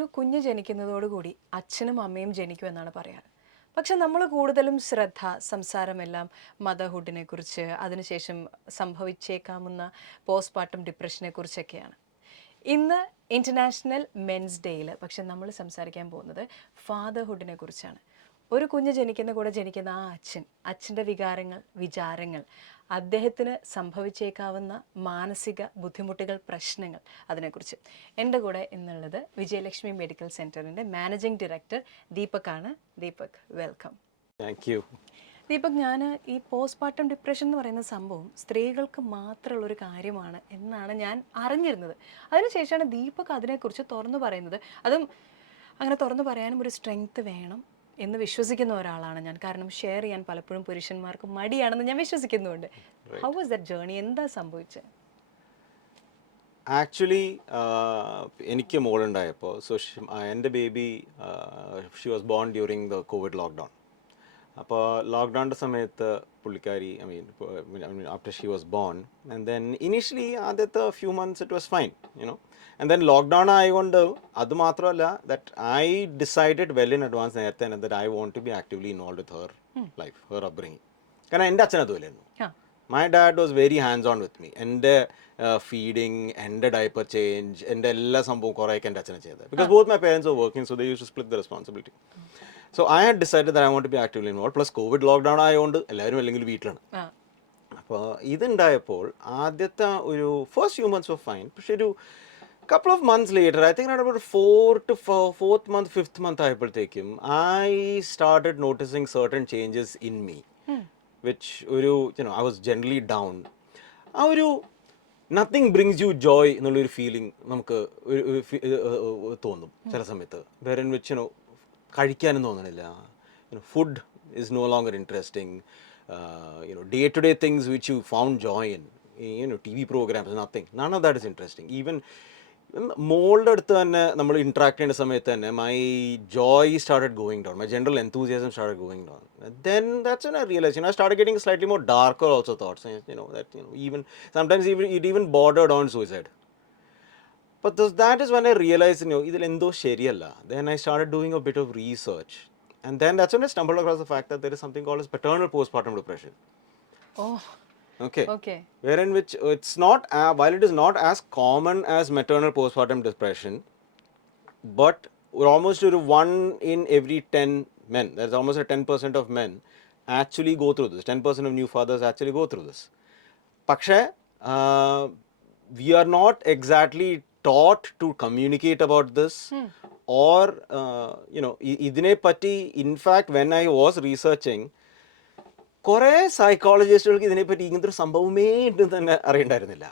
ഒരു കുഞ്ഞ് ജനിക്കുന്നതോടുകൂടി അച്ഛനും അമ്മയും ജനിക്കുമെന്നാണ് പറയാറ്. പക്ഷെ നമ്മൾ കൂടുതലും ശ്രദ്ധ സംസാരമെല്ലാം മദർഹുഡിനെ കുറിച്ച് അതിനുശേഷം സംഭവിച്ചേക്കാവുന്ന പോസ്റ്റ്പാർട്ടം ഡിപ്രഷനെ കുറിച്ചൊക്കെയാണ്. ഇന്ന് ഇൻ്റർനാഷണൽ മെൻസ് ഡേയിൽ പക്ഷെ നമ്മൾ സംസാരിക്കാൻ പോകുന്നത് ഫാദർഹുഡിനെ കുറിച്ചാണ്. ഒരു കുഞ്ഞ് ജനിക്കുന്ന കൂടെ ജനിക്കുന്ന ആ അച്ഛൻ്റെ വികാരങ്ങൾ വിചാരങ്ങൾ അദ്ദേഹത്തിന് സംഭവിച്ചേക്കാവുന്ന മാനസിക ബുദ്ധിമുട്ടുകൾ പ്രശ്നങ്ങൾ അതിനെക്കുറിച്ച് എൻ്റെ കൂടെ എന്നുള്ളത് വിജയലക്ഷ്മി മെഡിക്കൽ സെൻറ്ററിൻ്റെ മാനേജിംഗ് ഡയറക്ടർ ദീപക്കാണ്. Deepak, welcome. Thank you. Deepak, ഞാൻ ഈ പോസ്റ്റ്പാർട്ടം ഡിപ്രഷൻ എന്ന് പറയുന്ന സംഭവം സ്ത്രീകൾക്ക് മാത്രമുള്ളൊരു കാര്യമാണ് എന്നാണ് ഞാൻ അറിഞ്ഞിരുന്നത്. അതിനുശേഷമാണ് ദീപക് അതിനെക്കുറിച്ച് തുറന്നു പറയുന്നത്. അതും അങ്ങനെ തുറന്നു പറയാനും ഒരു സ്ട്രെങ്ത് വേണം എന്ന് വിശ്വസിക്കുന്ന ഒരാളാണ് ഞാൻ. കാരണം ഷെയർ ചെയ്യാൻ പലപ്പോഴും പുരുഷന്മാർക്ക് മടിയാണെന്ന് ഞാൻ വിശ്വസിക്കുന്നുണ്ട്. How was that journey? എന്താ സംഭവിച്ചത്? ആക്ച്വലി എനിക്ക് മോളുണ്ടായപ്പോൾ എൻ്റെ baby she was born during the COVID lockdown. അപ്പോൾ ലോക്ക്ഡൗണിൻ്റെ സമയത്ത് പുള്ളിക്കാരി after she was born and then initially ആദ്യത്തെ few months it was fine you know. And then lockdown ആയതുകൊണ്ട് അത് മാത്രമല്ല that I decided well in advance നേരത്തെ തന്നെ that I want to be actively involve with her life, her upbringing. കാരണം എൻ്റെ അച്ഛൻ അതുപോലെയായിരുന്നു. My dad was very hands on with me. എൻ്റെ feeding, എൻ്റെ ഡയപ്പർ ചേഞ്ച്, എൻ്റെ എല്ലാ സംഭവവും കുറേയൊക്കെ എൻ്റെ അച്ഛനെ ചെയ്തത്. Because both my parents are working, so they use to split the responsibility. So I had decided that I want to be actively involve. Plus COVID lockdown ആയതുകൊണ്ട് എല്ലാവരും അല്ലെങ്കിൽ വീട്ടിലാണ്. അപ്പോൾ ഇതുണ്ടായപ്പോൾ ആദ്യത്തെ ഒരു first few months of fine. പക്ഷെ ഒരു couple of months later, I think around about fourth month, fifth month ആയപ്പോഴത്തേക്കും I started noticing certain changes in me, which I was generally down. ആ ഒരു nothing brings you joy എന്നുള്ളൊരു feeling നമുക്ക് തോന്നും ചില സമയത്ത്. വേറെ which കഴിക്കാനും തോന്നണില്ല. Food is no longer interesting. Day-to-day things which you found joy in, TV programs, nothing. None of that is interesting. Even മോളുടെ അടുത്ത് തന്നെ നമ്മൾ ഇൻട്രാക്ട് ചെയ്യുന്ന സമയത്ത് തന്നെ my Joy started going down, my general enthusiasm started going down. Then that's when I realized, I started getting slightly more darker also thoughts, even sometimes it even bordered on suicide. But that is when I realized, idil endo sheriyalla. Then I started doing a bit of research, and then that's when I stumbled across the fact that there is something called as paternal postpartum depression. Oh. Okay. Wherein which it's not, while it is not as common as maternal postpartum depression, but we're almost 1 in every 10 men, there's almost a 10% of men actually go through this. 10% of new fathers actually go through this. Pakshe, we are not exactly taught to communicate about this, or idine patti. In fact, when I was researching, കുറേ സൈക്കോളജിസ്റ്റുകൾക്ക് ഇതിനെപ്പറ്റി ഇങ്ങനത്തെ ഒരു സംഭവമേ ഉണ്ടെന്ന് തന്നെ അറിയണ്ടായിരുന്നില്ല.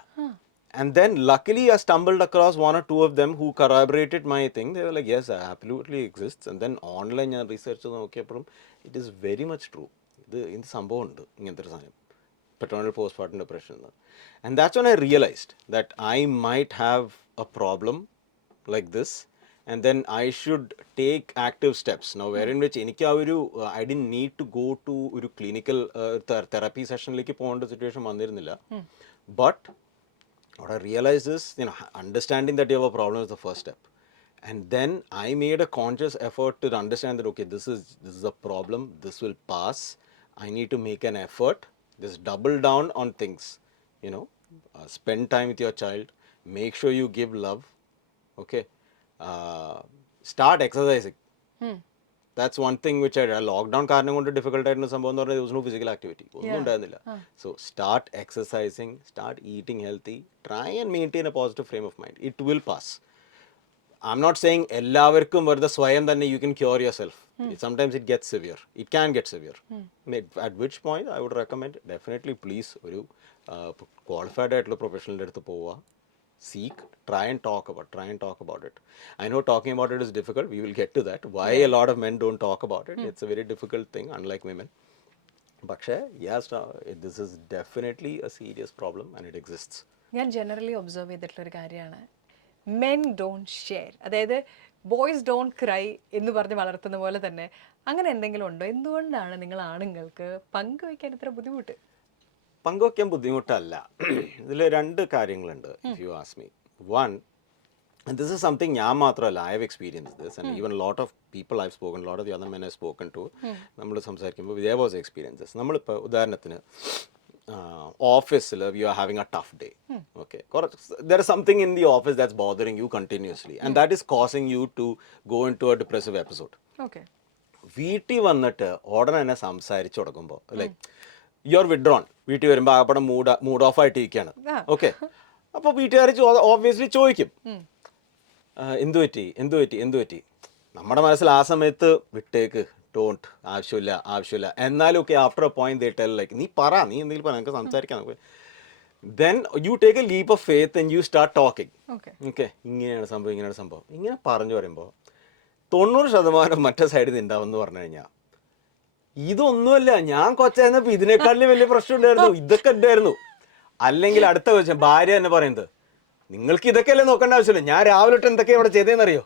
And then luckily I stumbled across one or two of them who corroborated my thing. They were like, yes, it absolutely exists. And then online ഞാൻ research നോക്കിയപ്പോഴും it is very much true. ഇത് സംഭവം ഉണ്ട് ഇങ്ങനത്തെ ഒരു സാധനം, paternal postpartum depression. And that's when I realized that I might have a problem like this. And then I should take active steps. Now, wherein which I didn't need to go to a clinical therapy session like a situation vandirunilla. But what I realized is, understanding that you have a problem is the first step. And then I made a conscious effort to understand that, okay, this is a problem, this will pass. I need to make an effort. Just double down on things. Spend time with your child. Make sure you give love. Okay. Start exercising. That's one thing which I lockdown കാരണം കൊണ്ട് difficult ആയിരുന്ന സംഭവം എന്ന് പറഞ്ഞാൽ there was no physical activity. ഒന്നും ഉണ്ടായിരുന്നില്ല. So start exercising, start eating healthy, try and maintain a positive frame of mind. It will pass. I'm not saying എല്ലാവർക്കും വെറുതെ സ്വയം തന്നെ you can cure yourself. Sometimes it gets severe. It can get severe. At which point I would recommend definitely please ഒരു qualified ആയിട്ടുള്ള പ്രൊഫഷണലിൻ്റെ അടുത്ത് പോവുക. Seek, try and talk about it. I know talking about it is difficult. We will get to that. Why a lot of men don't talk about it. It's a very difficult thing, unlike women. But yes, this is definitely a serious problem and it exists. ഞാൻ generally observe ചെയ്തിട്ടുള്ളൊരു കാര്യമാണ്, men don't share. അതായത് boys don't cry എന്ന് പറഞ്ഞ് വളർത്തുന്ന പോലെ തന്നെ അങ്ങനെ എന്തെങ്കിലും ഉണ്ടോ? എന്തുകൊണ്ടാണ് നിങ്ങൾ ആണുങ്ങൾക്ക് പങ്കുവയ്ക്കാൻ ഇത്ര ബുദ്ധിമുട്ട്? പങ്കുവയ്ക്കാൻ ബുദ്ധിമുട്ടല്ല. ഇതിൽ രണ്ട് കാര്യങ്ങളുണ്ട്. If you ask me, one, and this is something ഞാൻ മാത്രമല്ല, I have experienced this, and even a lot of people I've spoken, a lot of the other men I've spoken to, നമ്മൾ സംസാരിക്കുമ്പോൾ there was experiences. നമ്മളിപ്പോൾ ഉദാഹരണത്തിന് ഓഫീസിൽ you are having a tough day, okay, there is something in the office that's bothering you continuously and that is causing you to go into a depressive episode. വീട്ടിൽ വന്നിട്ട് ഉടനെ തന്നെ സംസാരിച്ചു തുടങ്ങുമ്പോൾ like you are withdrawn, വീട്ടിൽ വരുമ്പോൾ ആകപ്പെടെ mood off ആയിട്ട് ഇരിക്കുകയാണ്, ഓക്കെ. അപ്പോൾ വീട്ടുകാർ ഓബ്വിയസ്ലി ചോദിക്കും എന്തു പറ്റി. നമ്മുടെ മനസ്സിൽ ആ സമയത്ത് വിട്ടേക്ക്, ഡോണ്ട്, ആവശ്യമില്ല. എന്നാലും okay, after A point they tell like നീ എന്തെങ്കിലും പറ, നമുക്ക് സംസാരിക്കാം. Then you take A leap of faith and you start talking. Okay, ഇങ്ങനെയാണ് സംഭവം. ഇങ്ങനെ പറഞ്ഞു പറയുമ്പോൾ 90% മറ്റേ സൈഡിൽ നിന്ന് ഉണ്ടാവുമെന്ന് പറഞ്ഞു കഴിഞ്ഞാൽ ഇതൊന്നുമല്ല, ഞാൻ കൊച്ചായിരുന്നപ്പോൾ ഇതിനേക്കാളും വലിയ പ്രശ്നം ഉണ്ടായിരുന്നു, ഇതൊക്കെ ഉണ്ടായിരുന്നു. അല്ലെങ്കിൽ അടുത്ത ക്വസ്റ്റ്യൻ ഭാര്യ തന്നെ പറയുന്നത്, നിങ്ങൾക്ക് ഇതൊക്കെയല്ലേ നോക്കേണ്ട ആവശ്യമില്ല, ഞാൻ രാവിലെ തൊട്ട് എന്തൊക്കെയാണ് ഇവിടെ ചെയ്തതെന്നറിയോ,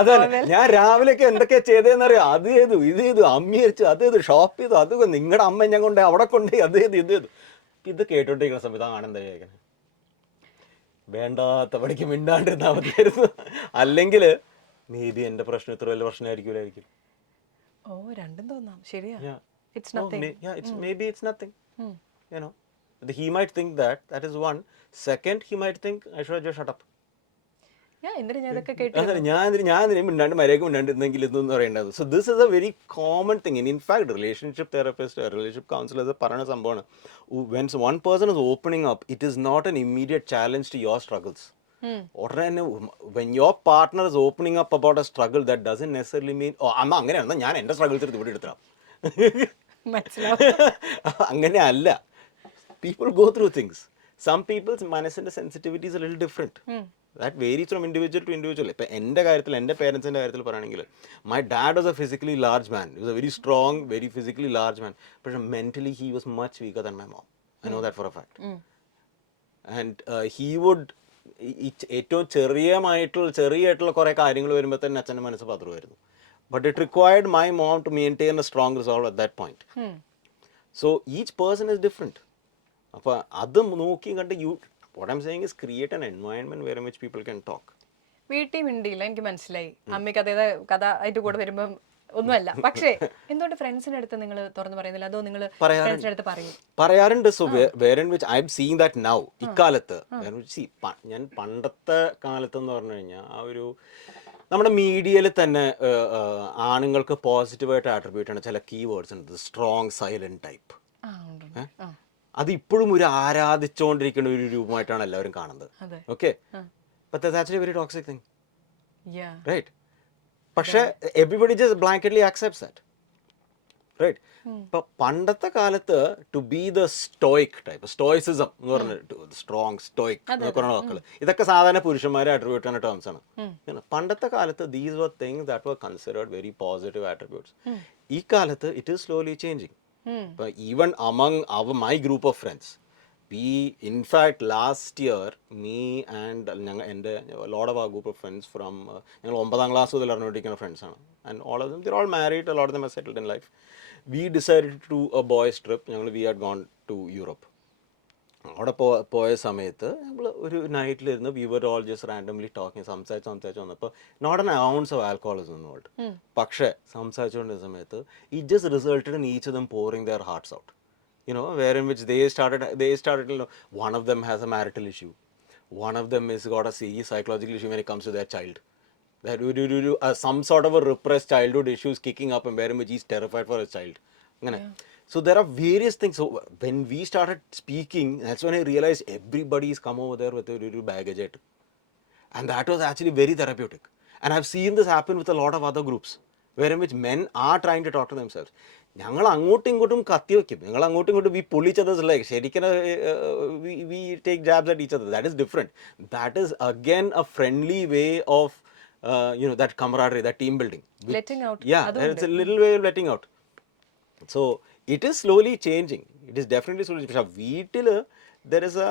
അതല്ല ഞാൻ രാവിലെയൊക്കെ എന്തൊക്കെയാ ചെയ്തതെന്നറിയോ, അത് ചെയ്തു, ഇത് ചെയ്തു, അമ്മി അരിച്ചു, അത് ചെയ്തു, ഷോപ്പ് ചെയ്തു, അത് നിങ്ങളുടെ അമ്മ ഞാൻ കൊണ്ട് അവിടെ കൊണ്ടുപോയി, അത് ചെയ്തു, ഇത് ചെയ്തു. ഇത് കേട്ടോണ്ടിരിക്കുന്ന സമയത്ത് ആണെന്താ ചോദിക്കണേ, വേണ്ടാത്ത പടിക്ക് മിണ്ടാണ്ടിരുന്നാൽ മതിയായിരുന്നു. അല്ലെങ്കിൽ മേ ബി എന്റെ പ്രശ്നം ഇത്ര വലിയ പ്രശ്നമായിരിക്കും. രണ്ടും തോന്നാം, ശരിയാ. Maybe it's nothing. You know, he might think that is one. Second, he might think I should have just shut up. So this is a very common thing, and in fact relationship therapist, relationship counselors parana sambhavana, when one person is opening up, it is not an immediate challenge to your struggles. When your partner is opening up about a struggle, that doesn't necessarily mean amma anganeyana njan ende struggles ഇവിടെ എടുത്തരാം. അങ്ങനെ അല്ല. People go through things. Some people's മനസ്സിന്റെ sensitivity is a little different. That varies from individual to individual. ഇപ്പം എൻ്റെ കാര്യത്തിൽ, എൻ്റെ പേരൻസിൻ്റെ കാര്യത്തിൽ പറയുകയാണെങ്കിൽ, my dad was a physically large man. He was a very strong, very physically large man. But mentally he was much weaker than my mom. I know that for a fact. And he would ഏറ്റവും ചെറിയായിട്ടുള്ള കുറേ കാര്യങ്ങൾ വരുമ്പോൾ തന്നെ അച്ഛൻ്റെ മനസ്സ് പതറുമായിരുന്നു. But it required my mom to maintain a strong resolve at that point. So each person is different. അപ്പോൾ അത് നോക്കി കണ്ട് what I'm saying is create an environment where in which people can talk. വീട്ടിൽ മിണ്ടിയില്ല, എനിക്ക് മനസ്സിലായി. അമ്മയ്ക്ക് അതേ കഥ ആയിട്ട് കൂടെ വരുമ്പം ഒന്നുമല്ല. പക്ഷേ എന്തുകൊണ്ട് ഫ്രണ്ട്സിന്റെ അടുത്ത് നിങ്ങൾ തുറന്നു പറയുന്നില്ല? അതോ നിങ്ങൾ ഫ്രണ്ട്സിന്റെ അടുത്ത് പറയാറുണ്ട്. So where in which I am seeing that now, ഇക്കാലത്ത് ഞാൻ പണ്ടത്തെ കാലത്ത് എന്ന് പറഞ്ഞു കഴിഞ്ഞാൽ ആ ഒരു നമ്മുടെ മീഡിയയിൽ തന്നെ ആണുങ്ങൾക്ക് പോസിറ്റീവായിട്ട് ആട്രിബ്യൂട്ട് ആണ് ചില കീവേഡ്സ് ഉണ്ട്. Strong silent type. അത് ഇപ്പോഴും ഒരു ആരാധിച്ചുകൊണ്ടിരിക്കുന്ന ഒരു രൂപമായിട്ടാണ് എല്ലാവരും കാണുന്നത്. Okay, but that's actually very toxic thing, right? പക്ഷേ everybody just blanketly accepts that, right? ഇപ്പൊ പണ്ടത്തെ കാലത്ത് to be the stoic type, stoicism എന്ന് പറഞ്ഞിട്ട് സ്ട്രോങ് സ്റ്റോയിക് എന്നൊക്കെ വാക്കുകൾ, ഇതൊക്കെ സാധാരണ പുരുഷന്മാരെ അട്രിബ്യൂട്ട് ചെയ്യുന്ന ടേംസ് ആണ്. പണ്ടത്തെ കാലത്ത് these were things that were considered very positive attributes. ഈ കാലത്ത് it is slowly changing. Even among my group of friends, we, in fact, last year, me and a lot of our group of friends from ഞങ്ങൾ 9th class മുതൽ അറിഞ്ഞുകൊണ്ടിരിക്കുന്ന friends ആണ്, and all of them, they're all married, a lot of them are settled in life. We decided to do a boys trip. we had gone to Europe. അവിടെ പോയ സമയത്ത് നമ്മൾ ഒരു നൈറ്റിലിരുന്ന് we were all just randomly talking, സംസാരിച്ച് വന്നപ്പോൾ not an ounce of alcoholism involved. പക്ഷേ സംസാരിച്ചുകൊണ്ടിരുന്ന സമയത്ത് it just resulted in each of them pouring their hearts out, you know, where in which they started, you know, one of them has a marital issue, one of them has got a serious psychological issue when it comes to their child, that some sort of a repressed childhood issues kicking up, and where in which he's terrified for his child. So there are various things. So when we started speaking, that's when I realized everybody's come over there with a baggage, and that was actually very therapeutic. And I've seen this happen with a lot of other groups, where in which men are trying to talk to themselves. ഞങ്ങൾ അങ്ങോട്ടും ഇങ്ങോട്ടും കത്തി വയ്ക്കും, ഞങ്ങൾ അങ്ങോട്ടും ഇങ്ങോട്ടും we pull each others like, ശരിക്കും we take jabs at each other. That is different. That is again a friendly way of you know, that camaraderie, that team building, letting out. Yeah, it's a little way of letting out. So it is slowly changing. It is definitely slowly changing. വീട്ടിൽ there is a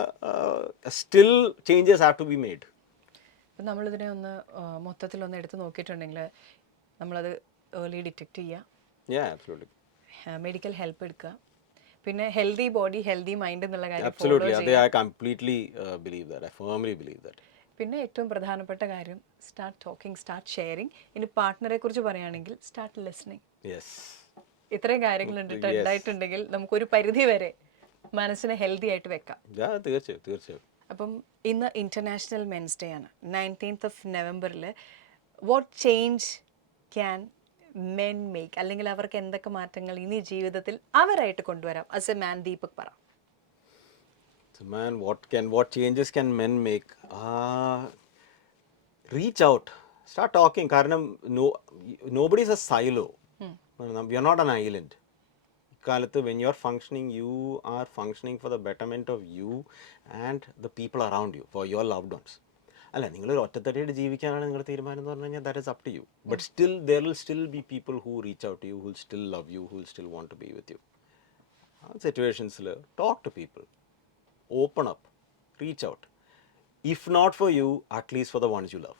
still changes have to be made. ഇപ്പം നമ്മളിതിനെ ഒന്ന് മൊത്തത്തിലൊന്ന് എടുത്ത് നോക്കിയിട്ടുണ്ടെങ്കിൽ നമ്മളത് early detect ചെയ്യുക, Yeah, absolutely. Medical help എടുക്കുക. പിന്നെ ഹെൽത്തി ബോഡി ഹെൽത്തി മൈൻഡ് എന്നുള്ള കാര്യം ഫോളോ Absolutely. ചെയ്യുക. I completely believe that. I firmly believe that. പിന്നെ ഏറ്റവും പ്രധാനപ്പെട്ട കാര്യം സ്റ്റാർട്ട് ടോക്കിംഗ്, സ്റ്റാർട്ട് ഷെയറിങ്. ഇനി പാർട്ട്ണറെ കുറിച്ച് പറയുകയാണെങ്കിൽ സ്റ്റാർട്ട് ലിസണിങ്. Yes. ഇത്രയും കാര്യങ്ങൾ ഉണ്ടായിട്ടുണ്ടെങ്കിൽ നമുക്കൊരു പരിധി വരെ മനസ്സിനെ ഹെൽത്തി ആയിട്ട് വെക്കാം. Yeah, തീർച്ചയായും. അപ്പം ഇന്ന് ഇൻ്റർനാഷണൽ മെൻസ് ഡേ ആണ്, 19th of November. What change can men make, അല്ലെങ്കിൽ അവർക്ക് എന്തൊക്കെ മാറ്റങ്ങൾ ഇനി ജീവിതത്തിൽ അവരായിട്ട് കൊണ്ടുവരാം? ആസ് എ മാൻ, ദീപക് പറ. So man, what changes can men make? Reach out, start talking. കാരണം nobody is a silo. We are not an island. കാലത്ത് when you are functioning, you are functioning for the betterment of you and the people around you, for your loved ones. അല്ല, നിങ്ങളൊരു ഒറ്റത്തടിയായിട്ട് ജീവിക്കാനാണ് നിങ്ങളുടെ തീരുമാനം എന്ന് പറഞ്ഞു കഴിഞ്ഞാൽ that is up to you. But still there will still be people who reach out to you, who will still love you, who will still want to be with you. ആ സിറ്റുവേഷൻസിൽ talk to people, open up, reach out. If not for you, at least for the ones you love.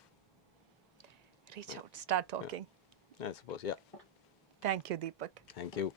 Reach out, start talking. I suppose, yeah. Thank you, Deepak. Thank you.